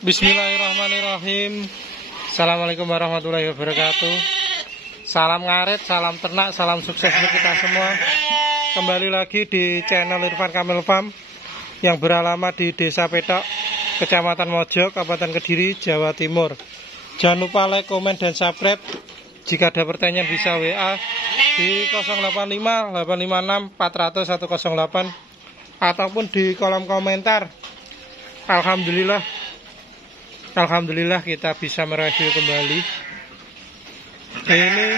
Bismillahirrahmanirrahim. Assalamualaikum warahmatullahi wabarakatuh. Salam ngarit, salam ternak, salam sukses untuk kita semua. Kembali lagi di channel Irfan Kamil Farm yang beralamat di Desa Petok, Kecamatan Mojo, Kabupaten Kediri, Jawa Timur. Jangan lupa like, komen, dan subscribe. Jika ada pertanyaan bisa WA di 085 856 400 108 ataupun di kolom komentar. Alhamdulillah kita bisa mereview kembali. Ini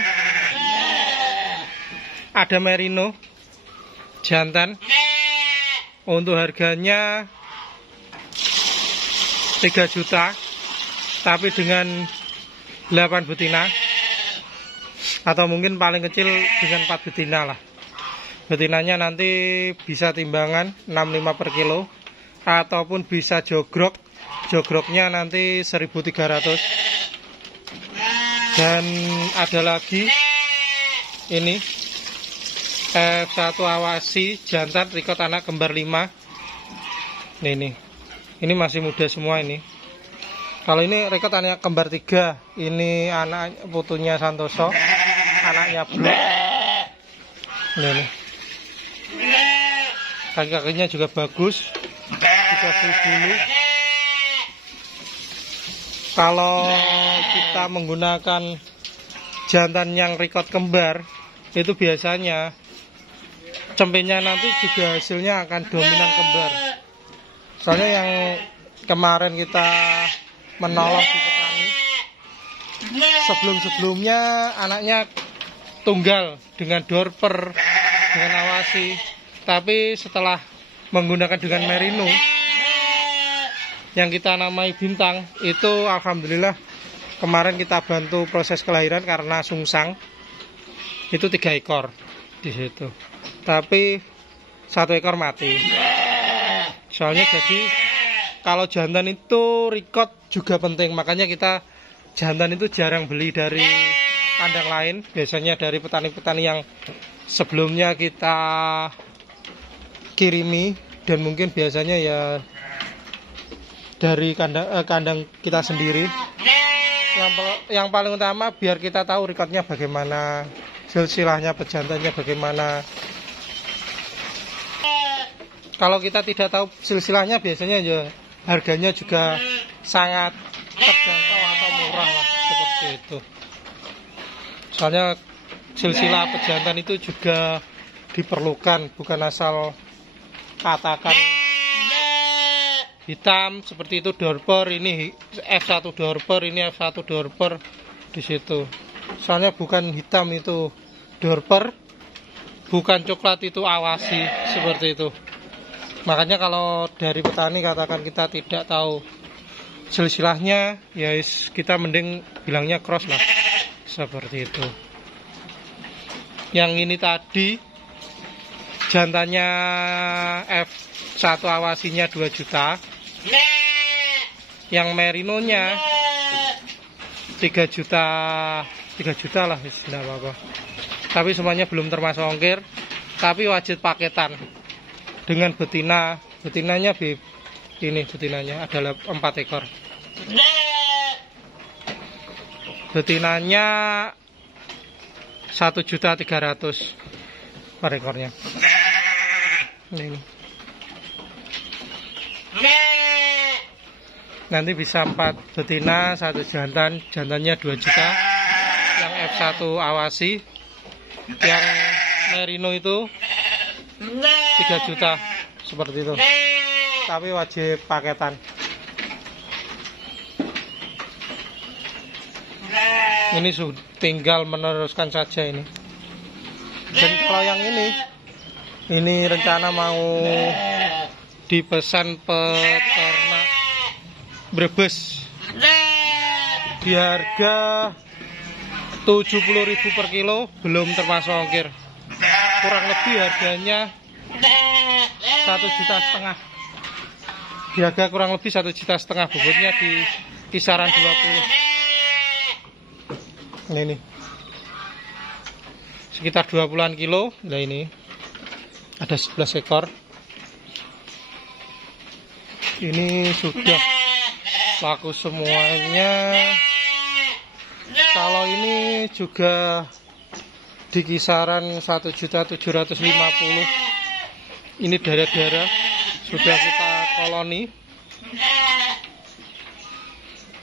ada merino jantan. Untuk harganya 3 juta, tapi dengan 8 betina, atau mungkin paling kecil dengan 4 betina lah. Betinanya nanti bisa timbangan 65 per kilo, ataupun bisa jogrok. Jogroknya nanti 1.300. Dan ada lagi ini F1 awasi jantan rikot anak kembar 5. Ini masih muda semua ini. Kalau ini rikot anak kembar 3, ini anak putunya Santoso, anaknya Blue. Ini kaki-kakinya juga bagus, juga full bulu. Kalau kita menggunakan jantan yang rikot kembar, itu biasanya cempenya nanti juga hasilnya akan dominan kembar. Soalnya yang kemarin kita menolong di petani, sebelum-sebelumnya anaknya tunggal dengan dorper, dengan awasi. Tapi setelah menggunakan dengan merino yang kita namai bintang, itu alhamdulillah kemarin kita bantu proses kelahiran karena sungsang. Itu 3 ekor di situ. Tapi 1 ekor mati. Soalnya jadi kalau jantan itu rikot juga penting, makanya kita jantan itu jarang beli dari kandang lain, biasanya dari petani-petani yang sebelumnya kita kirimi, dan mungkin biasanya ya dari kandang kita sendiri. Yang paling utama biar kita tahu rikotnya bagaimana, silsilahnya pejantannya bagaimana. Kalau kita tidak tahu silsilahnya, biasanya ya harganya juga sangat terjangkau atau murah lah, seperti itu. Soalnya silsilah pejantan itu juga diperlukan, bukan asal katakan hitam seperti itu dorper, ini F1 dorper, ini F1 dorper di situ. Soalnya bukan hitam itu dorper, bukan coklat itu awasi, seperti itu. Makanya kalau dari petani katakan kita tidak tahu silsilahnya, ya kita mending bilangnya cross lah, seperti itu. Yang ini tadi jantannya F1 awasinya 2 juta. Yang merinonya 3 juta lah, tidak apa-apa. Tapi semuanya belum termasuk ongkir, tapi wajib paketan dengan betina. Betinanya ini betinanya adalah 4 ekor. Betinanya 1.300.000 per ekornya. Ini. Nanti bisa 4 betina, 1 jantan. Jantannya 2 juta. Yang F1 awasi, yang merino itu 3 juta, seperti itu. Tapi wajib paketan. Ini sudah tinggal meneruskan saja ini. Dan kalau yang ini rencana mau dipesan peternak Brebes di harga 70.000 per kilo, belum termasuk ongkir. Kurang lebih harganya 1,5 juta. Di harga kurang lebih 1,5 juta, bobotnya di kisaran 20. Ini sekitar 20-an kilo. Nah, ini ada 11 ekor. Ini sudah laku semuanya. Kalau ini juga di kisaran 1.750.000. Ini darah-darah sudah kita koloni.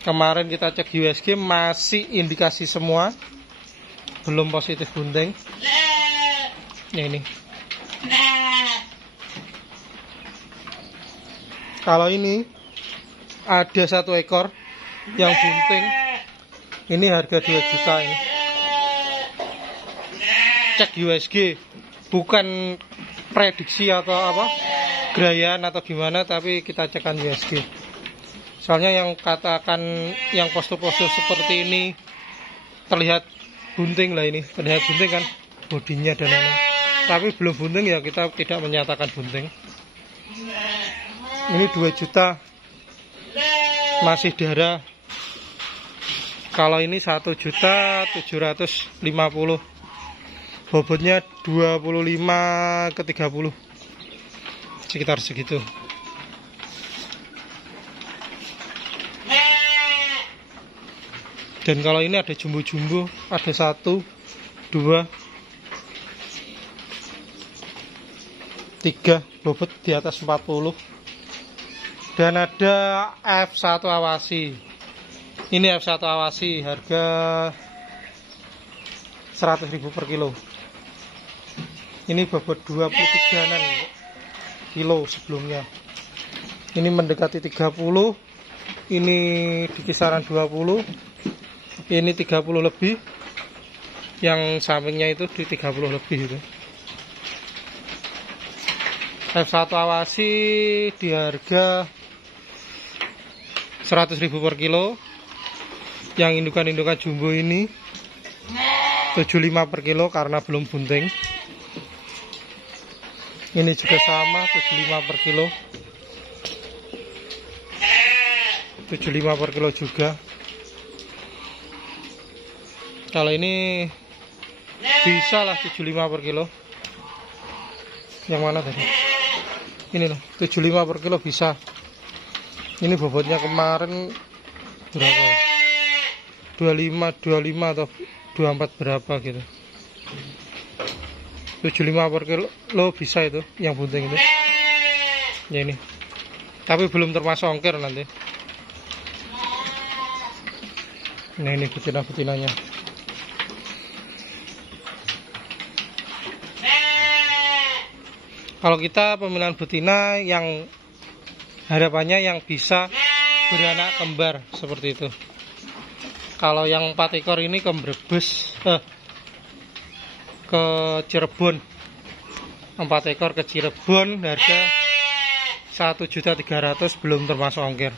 Kemarin kita cek USG masih indikasi semua, belum positif bunting. Ini. Kalau ini ada 1 ekor yang bunting, ini harga 2 juta ini. Cek USG, bukan prediksi atau apa, gerayan atau gimana, tapi kita cekkan USG. Soalnya yang katakan yang postur-postur seperti ini terlihat bunting lah, ini terlihat bunting kan bodinya dan lain-lain. Tapi belum bunting ya kita tidak menyatakan bunting. Ini 2 juta masih darah. Kalau ini 1.750.000. Bobotnya 25 ke 30. Sekitar segitu. Dan kalau ini ada jumbo-jumbo, ada 1, 2, 3, bobot di atas 40. Dan ada F1 awasi. Ini F1 awasi, harga 100.000 per kilo. Ini bobot 23 kilo sebelumnya. Ini mendekati 30. Ini di kisaran 20. Ini 30 lebih. Yang sampingnya itu di 30 lebih itu. F1 awasi di harga 100.000 per kilo. Yang indukan-indukan jumbo ini 75 per kilo karena belum bunting. Ini juga sama 75 per kilo. 75 per kilo juga. Kalau ini bisa lah 75 per kilo. Yang mana tadi? Ini loh, 75 per kilo bisa. Ini bobotnya kemarin berapa? 25 atau 24 berapa gitu. 75 per kilo bisa itu yang bunting itu. Ya ini. Tapi belum termasuk ongkir nanti. Nah ini betina-betinanya. Kalau kita pemilihan betina yang harapannya yang bisa beranak kembar seperti itu. Kalau yang 4 ekor ini ke Brebes, ke Cirebon. 4 ekor ke Cirebon harga 1.300.000 belum termasuk ongkir.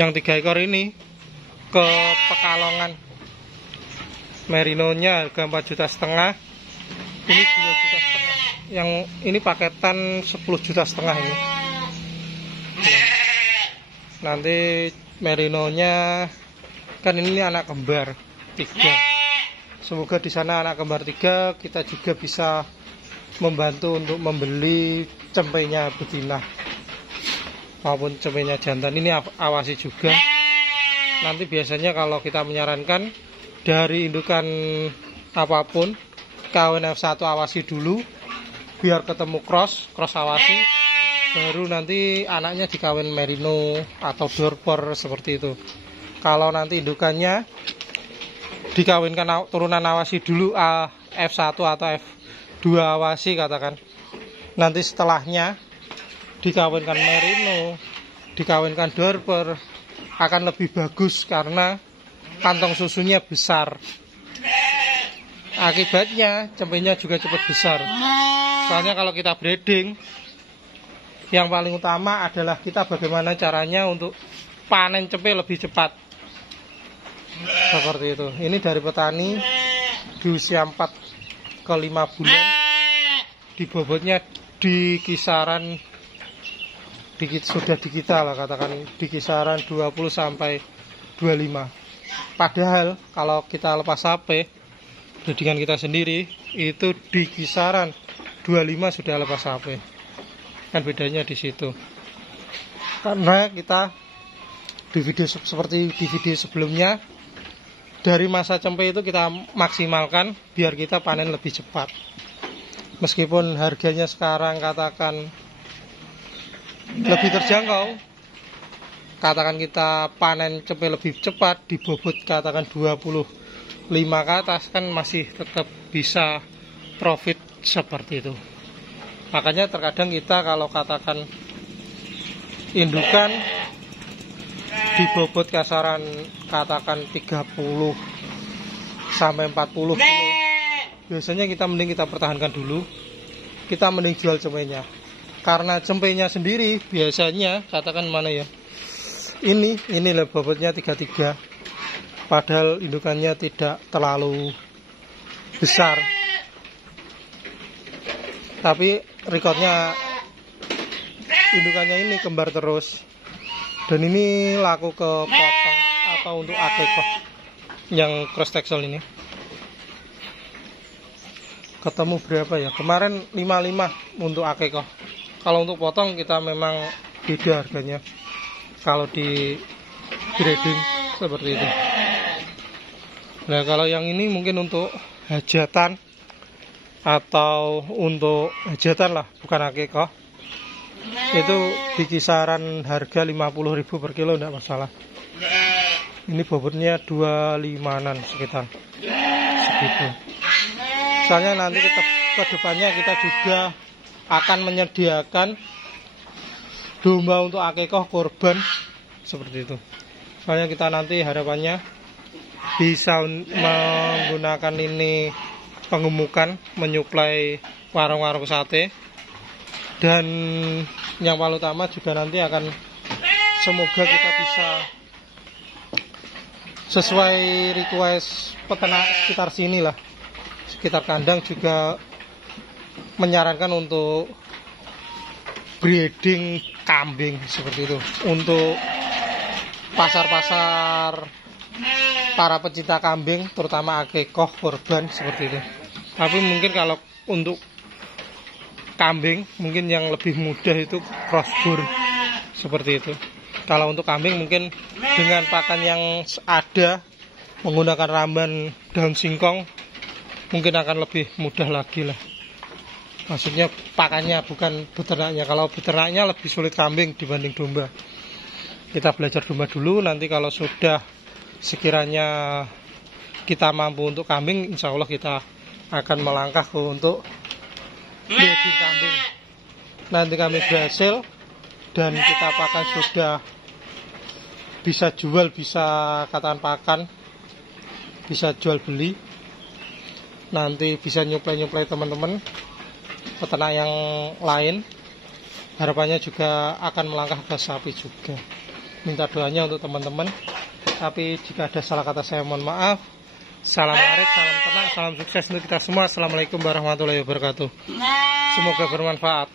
Yang 3 ekor ini ke Pekalongan. Merinonya harga 4,5 juta. Ini 2,5 juta. Yang ini paketan 10,5 juta ini. Nanti merinonya kan ini anak kembar 3. Semoga di sana anak kembar 3 kita juga bisa membantu untuk membeli cempenya betina maupun cempenya jantan. Ini awasi juga. Nanti biasanya kalau kita menyarankan dari indukan apapun kawin F1 awasi dulu biar ketemu cross awasi, baru nanti anaknya dikawin merino atau dorper seperti itu. Kalau nanti indukannya dikawinkan turunan awasi dulu F1 atau F2 awasi katakan, nanti setelahnya dikawinkan merino, dikawinkan dorper, akan lebih bagus karena kantong susunya besar. Akibatnya cempenya juga cepat besar. Soalnya kalau kita breeding, yang paling utama adalah kita bagaimana caranya untuk panen cempe lebih cepat. Seperti itu. Ini dari petani di usia 4 ke 5 bulan. Di bobotnya di kisaran sudah di kita lah katakan di kisaran 20 sampai 25. Padahal kalau kita lepas HP breedingan kita sendiri itu di kisaran 25 sudah lepas HP. Kan bedanya di situ. Karena kita di video seperti di video sebelumnya, dari masa cempe itu kita maksimalkan biar kita panen lebih cepat. Meskipun harganya sekarang katakan lebih terjangkau, katakan kita panen cempe lebih cepat, di bobot katakan 25 ke atas, kan masih tetap bisa profit seperti itu. Makanya terkadang kita kalau katakan indukan di bobot kasaran katakan 30 sampai 40 kilo, biasanya kita pertahankan dulu, kita mending jual cempenya. Karena cempenya sendiri biasanya katakan mana ya, ini lah bobotnya 33, padahal indukannya tidak terlalu besar, tapi recordnya indukannya ini kembar terus. Dan ini laku ke potong atau untuk akekah yang cross texel ini. Ketemu berapa ya? Kemarin 55 untuk akekah. Kalau untuk potong kita memang beda harganya. Kalau di grading seperti itu. Nah, kalau yang ini mungkin untuk hajatan atau untuk hajatan lah, bukan akekah. Itu di kisaran harga 50.000 per kilo, enggak masalah. Ini bobotnya 25-an sekitar segitu. Soalnya nanti kita ke depannya kita juga akan menyediakan domba untuk akekah korban seperti itu. Soalnya kita nanti harapannya bisa menggunakan ini pengemukan, menyuplai warung-warung sate. Dan yang paling utama juga nanti akan semoga kita bisa sesuai request peternak sekitar sini lah, sekitar kandang juga menyarankan untuk breeding kambing seperti itu, untuk pasar-pasar para pecinta kambing terutama akekah korban seperti itu. Tapi mungkin kalau untuk kambing mungkin yang lebih mudah itu crossbur seperti itu. Kalau untuk kambing mungkin dengan pakan yang ada menggunakan ramban daun singkong mungkin akan lebih mudah lagi lah. Maksudnya pakannya bukan beternaknya. Kalau beternaknya lebih sulit kambing dibanding domba. Kita belajar domba dulu, nanti kalau sudah sekiranya kita mampu untuk kambing, insya Allah kita akan melangkah ke untuk breeding kambing. Nanti kami berhasil dan kita pakan sudah bisa jual, bisa katakan pakan, bisa jual beli, nanti bisa nyuplai teman-teman peternak yang lain. Harapannya juga akan melangkah ke sapi juga. Minta doanya untuk teman-teman. Tapi jika ada salah kata saya mohon maaf. Salam arit, salam ternak, salam sukses untuk kita semua. Assalamualaikum warahmatullahi wabarakatuh. Semoga bermanfaat.